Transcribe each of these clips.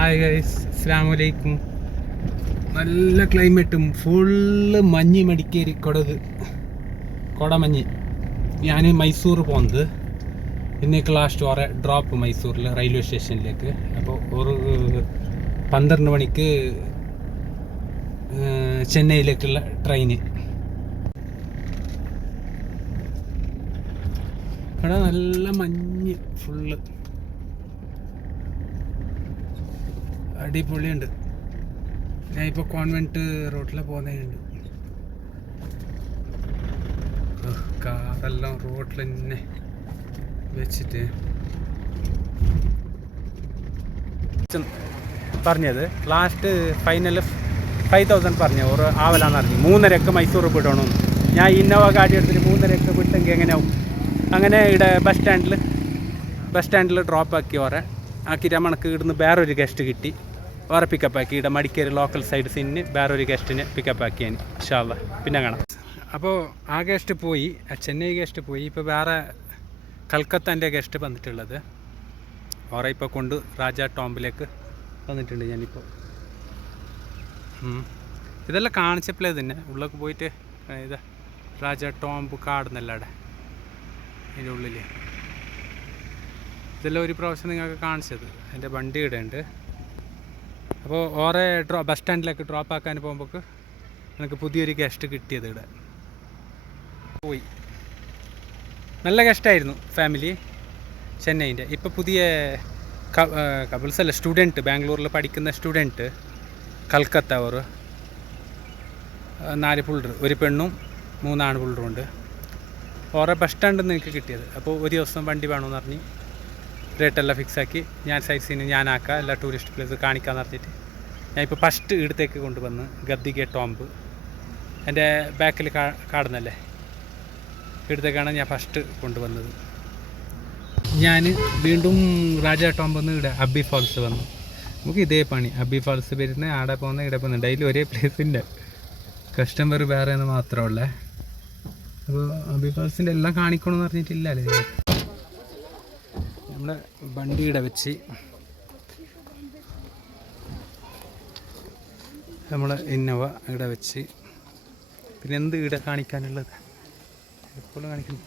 Hi guys, അസ്സലാമു അലൈക്കും. നല്ല ക്ലൈമറ്റും ഫുള്ള് മഞ്ഞ് മടിക്കേരി കൊടമഞ്ഞ്. ഞാൻ മൈസൂർ പോകുന്നത് ഇന്നേക്ക് ലാസ്റ്റ് ഓറെ ഡ്രോപ്പ് മൈസൂരിൽ റെയിൽവേ സ്റ്റേഷനിലേക്ക്. അപ്പോൾ ഒരു 12 മണിക്ക് ചെന്നൈയിലേക്കുള്ള ട്രെയിന്. ഇവിടെ നല്ല മഞ്ഞ് ഫുള്ള് അടിപൊളിയുണ്ട്. ഞാൻ ഇപ്പോൾ കോൺവെൻറ്റ് റോഡിൽ പോകുന്നുണ്ട്. കാറെല്ലാം റോഡിൽ തന്നെ വെച്ചിട്ട് പറഞ്ഞത് ലാസ്റ്റ് ഫൈനൽ 5000 പറഞ്ഞു. ഒരു ആവലാന്ന് പറഞ്ഞു. 3:30 മൈസൂർ വിടണമെന്ന്. ഞാൻ ഇന്നോവ ഗാഡി എടുത്തിട്ട് 3:30 വിട്ടെങ്കിൽ എങ്ങനെയാവും? അങ്ങനെ ഇവിടെ ബസ് സ്റ്റാൻഡിൽ ഡ്രോപ്പ് ആക്കി ആക്കിയിട്ട് മണക്ക് ഇവിടുന്ന് വേറൊരു ഗസ്റ്റ് കിട്ടി. വേറെ പിക്കപ്പ് ആക്കി. ഇവിടെ മടിക്കേരി ലോക്കൽ സൈഡ് സിന്ന് വേറൊരു ഗസ്റ്റിനെ പിക്കപ്പ് ആക്കിയാണ്. ഇൻഷാ അല്ലാ പിന്നെ കാണാം. അപ്പോൾ ആ ഗസ്റ്റ് പോയി, ചെന്നൈ ഗസ്റ്റ് പോയി. ഇപ്പോൾ വേറെ കൽക്കത്തൻ്റെ ഗസ്റ്റ് വന്നിട്ടുള്ളത്. ഓറെ ഇപ്പോൾ കൊണ്ട് രാജ ടോംബിലേക്ക് വന്നിട്ടുണ്ട്. ഞാനിപ്പോൾ ഇതെല്ലാം കാണിച്ചപ്പോഴേ തന്നെ ഉള്ളിലേക്ക് പോയിട്ട് ഇത് രാജ ടോംബ് കാണുന്നല്ല അവിടെ അതിൻ്റെ ഉള്ളിൽ. ഇതെല്ലാം ഒരു പ്രാവശ്യം നിങ്ങൾക്ക് കാണിച്ചത്. എൻ്റെ വണ്ടി ഇവിടെ ഉണ്ട്. അപ്പോൾ ഓറെ ബസ് സ്റ്റാൻഡിലേക്ക് ഡ്രോപ്പ് ആക്കാൻ പോകുമ്പോൾ എനിക്ക് പുതിയൊരു ഗസ്റ്റ് കിട്ടിയത് ഇവിടെ പോയി. നല്ല ഗസ്റ്റായിരുന്നു. ഫാമിലി ചെന്നൈൻ്റെ. ഇപ്പോൾ പുതിയ കപ്പിൾസ് അല്ല, സ്റ്റുഡൻറ്റ്, ബാംഗ്ലൂരിൽ പഠിക്കുന്ന സ്റ്റുഡൻറ്റ്, കൽക്കത്ത. ഒരു 4 പിള്ളേർ, ഒരു പെണ്ണും 3 ആൺപിള്ളേരും ഉണ്ട്. ഓരോ ബസ് സ്റ്റാൻഡിൽ നിന്ന് എനിക്ക് കിട്ടിയത്. അപ്പോൾ ഒരു ദിവസം വണ്ടി വേണമെന്ന് പറഞ്ഞ് റേറ്റെല്ലാം ഫിക്സാക്കി. ഞാൻ സൈസിന് ഞാനാക്കാം, എല്ലാ ടൂറിസ്റ്റ് പ്ലേസ് കാണിക്കാമെന്ന് പറഞ്ഞിട്ട് ഞാൻ ഇപ്പോൾ ഫസ്റ്റ് ഇവിടത്തേക്ക് കൊണ്ടുവന്ന് ഗദ്ദിക ടോംബ്. എൻ്റെ ബാക്കിൽ കാണുന്നല്ലേ, ഇവിടത്തേക്കാണ് ഞാൻ ഫസ്റ്റ് കൊണ്ടുവന്നത്. ഞാൻ വീണ്ടും രാജ ടോംബെന്ന് ഇവിടെ അബ്ബി ഫാൾസ് വന്നു. നമുക്ക് ഇതേ പണി. അബ്ബി ഫാൾസ് വരുന്ന ആടെ പോകുന്ന ഇവിടെ പോകുന്നത് ഡെയിലി ഒരേ പ്ലേസിൻ്റെ കസ്റ്റമർ വേറെ എന്ന് മാത്രമല്ലേ. അപ്പോൾ അബ്ബി ഫാൾസിൻ്റെ എല്ലാം കാണിക്കണമെന്ന് പറഞ്ഞിട്ടില്ലല്ലേ. നമ്മുടെ വണ്ടിയുടെ വെച്ച് നമ്മൾ ഇന്നോവ ഇവിടെ വെച്ച്. പിന്നെ എന്ത് ഇവിടെ കാണിക്കാനുള്ളത്? എപ്പോഴും കാണിക്കുന്നു.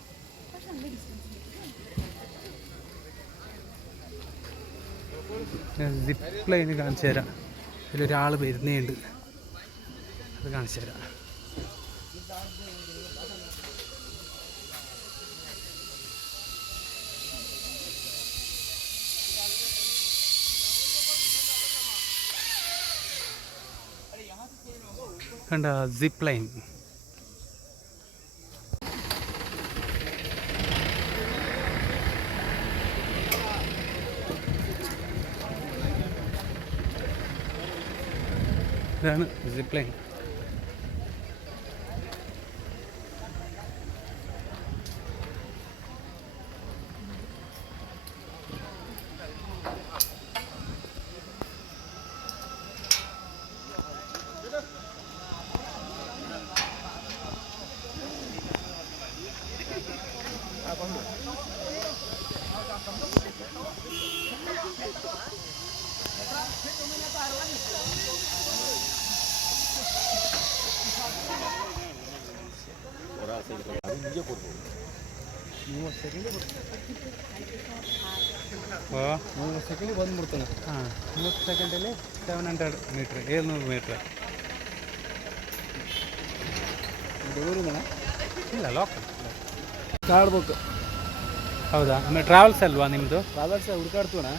സിപ്പ് ലൈന് കാണിച്ചു തരാം. അതിലൊരാൾ വരുന്നേ ഉണ്ട്, അത് കാണിച്ചു തരാം. കണ്ട സിപ്പ് ലൈൻ. ഇതാണ് സിപ്പ് ലൈൻ. ಬಂದ್ಬಿಡ್ತಾನೆ. 30 ಸೆಕೆಂಡಲ್ಲಿ 700 ಮೀಟ್ರ್, 700 ಮೀಟ್ರ್. ಇಲ್ಲ, ಲೋಕಲ್ ಆಡ್ಬೇಕು. ಹೌದಾ? ಆಮೇಲೆ ಟ್ರಾವೆಲ್ಸ್ ಅಲ್ವಾ ನಿಮ್ಮದು? ಟ್ರಾವೆಲ್ಸ್ ಹುಡುಕಾಡ್ತೀವಣ್ಣ.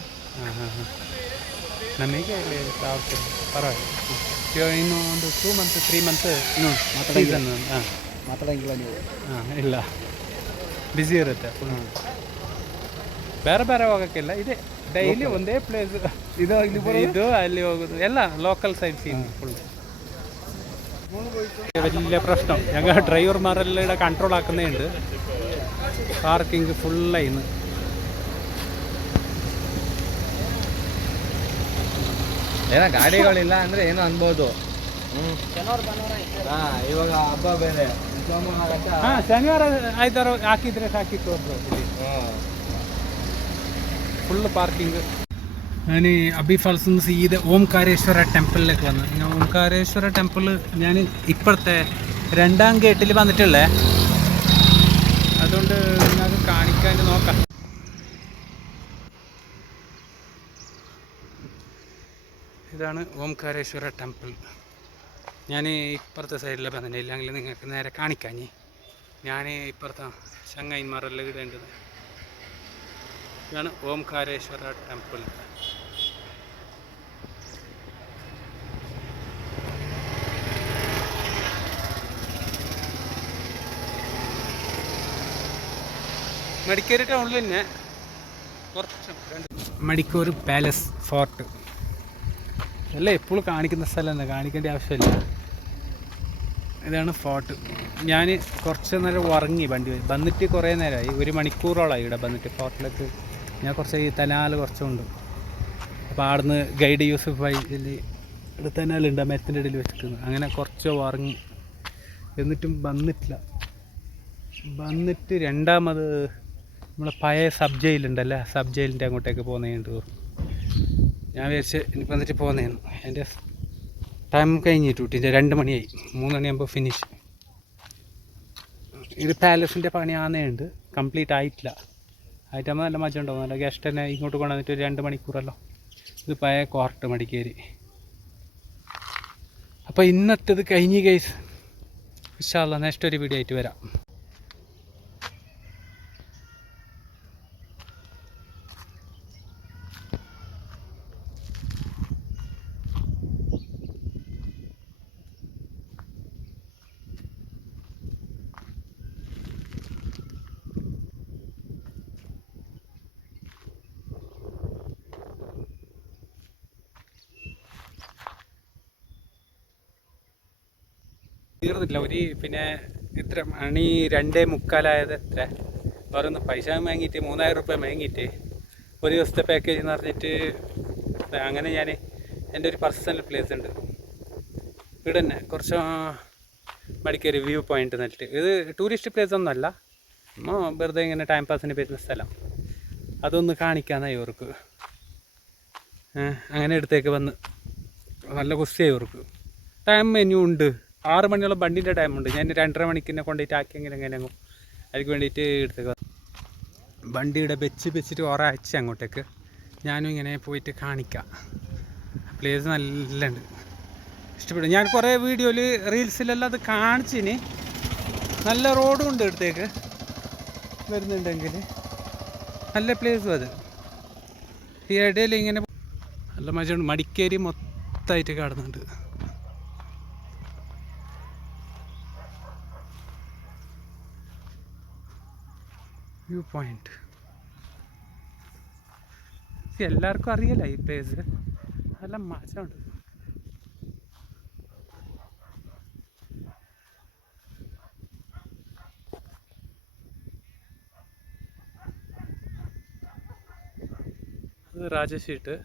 ನಮಗೆ ಇಲ್ಲಿ ಟ್ರಾವೆಲ್ಸ್ ಪರವಾಗಿಲ್ಲ. ಇವಾಗ ಇನ್ನೂ ಒಂದು 2 ಮಂತ್ 3 ಮಂತ್ ಸೀಸನ್. ಮಾತಾಡೋಂಗಿಲ್ಲ ನೀವು? ಇಲ್ಲ, ಬ್ಯುಸಿ ಇರುತ್ತೆ ಫುಲ್. ಬೇರೆ ಹೋಗೋಕ್ಕಿಲ್ಲ, ಇದೆ ಡೈಲಿ ಒಂದೇ ಪ್ಲೇಸ್. ಇದು ಅಲ್ಲಿ ಹೋಗೋದು ಎಲ್ಲ ലോക്കൽ സൈഡ് സീൻ ഫുൾ. വലിയ പ്രശ്നം ഞങ്ങൾ ഡ്രൈവർമാരെല്ലാം ഇവിടെ കൺട്രോൾ ആക്കുന്നതുണ്ട്. പാർക്കിംഗ് ഫുള്ളായിന്ന്. ಏನೋ ಗಾಡಿಗಳಿಲ್ಲ ಅಂದರೆ ಏನೋ ಅನ್ಬೋದು. ಇವಾಗ ಹಬ್ಬ ಬೇರೆ, ಶನಿವಾರ ಆಯ್ತಾರ ಹಾಕಿದ್ರೆ ಸಾಕಿತ್ತು. Full parking. ഞാൻ അബി ഫാൾസിൽ നിന്ന് സീതെ ഓംകാരേശ്വര ടെമ്പിളിലേക്ക് വന്നു. ഞാൻ ഓംകാരേശ്വര ടെമ്പിൾ ഞാൻ ഇപ്പോഴത്തെ 2ാം ഗേറ്റിൽ വന്നിട്ടുള്ളേ, അതുകൊണ്ട് നിങ്ങൾക്ക് കാണിക്കാൻ നോക്കാം. ഇതാണ് ഓംകാരേശ്വര ടെമ്പിൾ. ഞാൻ ഇപ്പുറത്തെ സൈഡിൽ വന്നിട്ടില്ല, ഇല്ലെങ്കിൽ നിങ്ങൾക്ക് നേരെ കാണിക്കാൻ. ഞാൻ ഇപ്പുറത്തെ ചങ്ങായിമാരെല്ലാം ഇടേണ്ടത്. ഇതാണ് ഓംകാരേശ്വര ടെമ്പിൾ. മടിക്കേരി ടൗണിൽ തന്നെ കുറച്ച് മടിക്കൂർ പാലസ് ഫോർട്ട് അല്ല എപ്പോഴും കാണിക്കുന്ന സ്ഥലം തന്നെ, കാണിക്കേണ്ട ആവശ്യമില്ല. ഇതാണ് ഫോർട്ട്. ഞാൻ കുറച്ച് നേരം ഉറങ്ങി, വണ്ടി വന്നിട്ട് കുറേ നേരമായി, 1 മണിക്കൂറോളമായി ഇവിടെ വന്നിട്ട് ഫോർട്ടിലേക്ക്. ഞാൻ കുറച്ച് ഈ തനാല് കുറച്ചുണ്ട്. അപ്പോൾ അവിടുന്ന് ഗൈഡ് യൂസഫ് ഭായി ഇവിടെ തനാലുണ്ട്, ആ മരത്തിൻ്റെ ഇടയിൽ വെച്ചിരിക്കുന്നത്. അങ്ങനെ കുറച്ച് ഉറങ്ങി, എന്നിട്ടും വന്നിട്ടില്ല. വന്നിട്ട് രണ്ടാമത് നമ്മളെ പഴയ സബ് ജയിലുണ്ടല്ലോ, സബ് ജയിലിൻ്റെ അങ്ങോട്ടേക്ക് പോകുന്നുണ്ട്. ഞാൻ വിചാരിച്ച് എനിക്ക് വന്നിട്ട് പോകുന്നതാണ്. എൻ്റെ ടൈം കഴിഞ്ഞിട്ട് കുട്ടീൻ്റെ 2 മണിയായി, 3 മണിയാകുമ്പോൾ ഫിനിഷ്. ഇത് പാലസിൻ്റെ പണിയാന്നേ ഉണ്ട്, കംപ്ലീറ്റ് ആയിട്ടില്ല. ആയിട്ടാകുമ്പോൾ നല്ല മജ ഉണ്ടാവും. നല്ല ഗസ്റ്റ് തന്നെ ഇങ്ങോട്ട് കൊണ്ടുവന്നിട്ട് 2 മണിക്കൂറല്ലോ. ഇത് പഴയ കോർട്ട് മടിക്കേരി. അപ്പോൾ ഇന്നത്തേത് കഴിഞ്ഞ് ഗൈസ്. ഇൻഷാ അല്ലാഹ് നെക്സ്റ്റ് ഒരു വീഡിയോ ആയിട്ട് വരാം. തീർന്നിട്ടില്ല. പിന്നെ ഇത്ര മണി 2:45 എത്ര വേറൊന്ന് പൈസ വാങ്ങിയിട്ട് 3000 രൂപ വാങ്ങിയിട്ട് ഒരു ദിവസത്തെ പാക്കേജ് എന്ന് പറഞ്ഞിട്ട് അങ്ങനെ ഞാൻ എൻ്റെ ഒരു പേഴ്സണൽ പ്ലേസ് ഉണ്ട് ഇവിടെ തന്നെ, കുറച്ച് മടിക്കേരി വ്യൂ പോയിൻ്റ് എന്നിട്ട്. ഇത് ടൂറിസ്റ്റ് പ്ലേസ് ഒന്നുമല്ല, വെറുതെ ഇങ്ങനെ ടൈം പാസിന് പറ്റുന്ന സ്ഥലം. അതൊന്ന് കാണിക്കാനായി ഇവർക്ക്. അങ്ങനെ അടുത്തേക്ക് വന്ന് നല്ല കുസ്തിയായി ഇവർക്ക്. ടൈം മെനു ഉണ്ട്, 6 മണിയോളം വണ്ടീൻ്റെ ടൈമുണ്ട്. ഞാൻ 2:30 മണിക്ക് കൊണ്ടുപോയിട്ട് ആക്കിയെങ്കിലും എങ്ങനെയെങ്കിലും അതിന് വേണ്ടിയിട്ട് എടുത്തേക്ക് വണ്ടിയുടെ വെച്ചിട്ട് ഒരാഴ്ച അങ്ങോട്ടേക്ക് ഞാനും ഇങ്ങനെ പോയിട്ട് കാണിക്കാം. പ്ലേസ് നല്ല ഉണ്ട്, ഇഷ്ടപ്പെടും. ഞാൻ കുറേ വീഡിയോയിൽ റീൽസിലെല്ലാം അത് കാണിച്ചിന്. നല്ല റോഡും ഉണ്ട് ഇടത്തേക്ക് വരുന്നുണ്ടെങ്കിൽ, നല്ല പ്ലേസും അത്. ഈ ഇടയിൽ ഇങ്ങനെ നല്ല മജയുണ്ട്. മടിക്കേരി മൊത്തമായിട്ട് കാണുന്നുണ്ട്. വ്യൂ പോയിന്റ് എല്ലാവർക്കും അറിയില്ല ഈ പ്ലേസ്, നല്ല മജയുണ്ട്. അത് രാജശീട്ട്.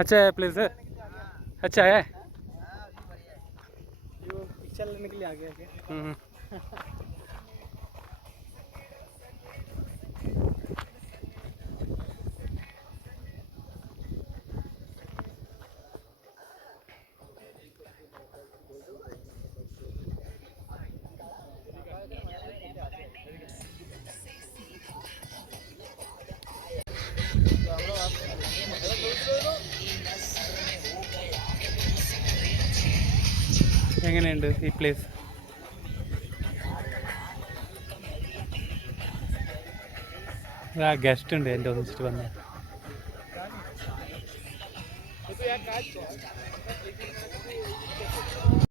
अच्छा है प्लेस, अच्छा है। पिक्चर लेने के लिए आ गया क्या? എങ്ങനെയുണ്ട് ഈ പ്ലേസ്? ആ ഗസ്റ്റ് ഉണ്ട് എൻ്റെ ഒന്നിച്ചിട്ട് വന്നത്.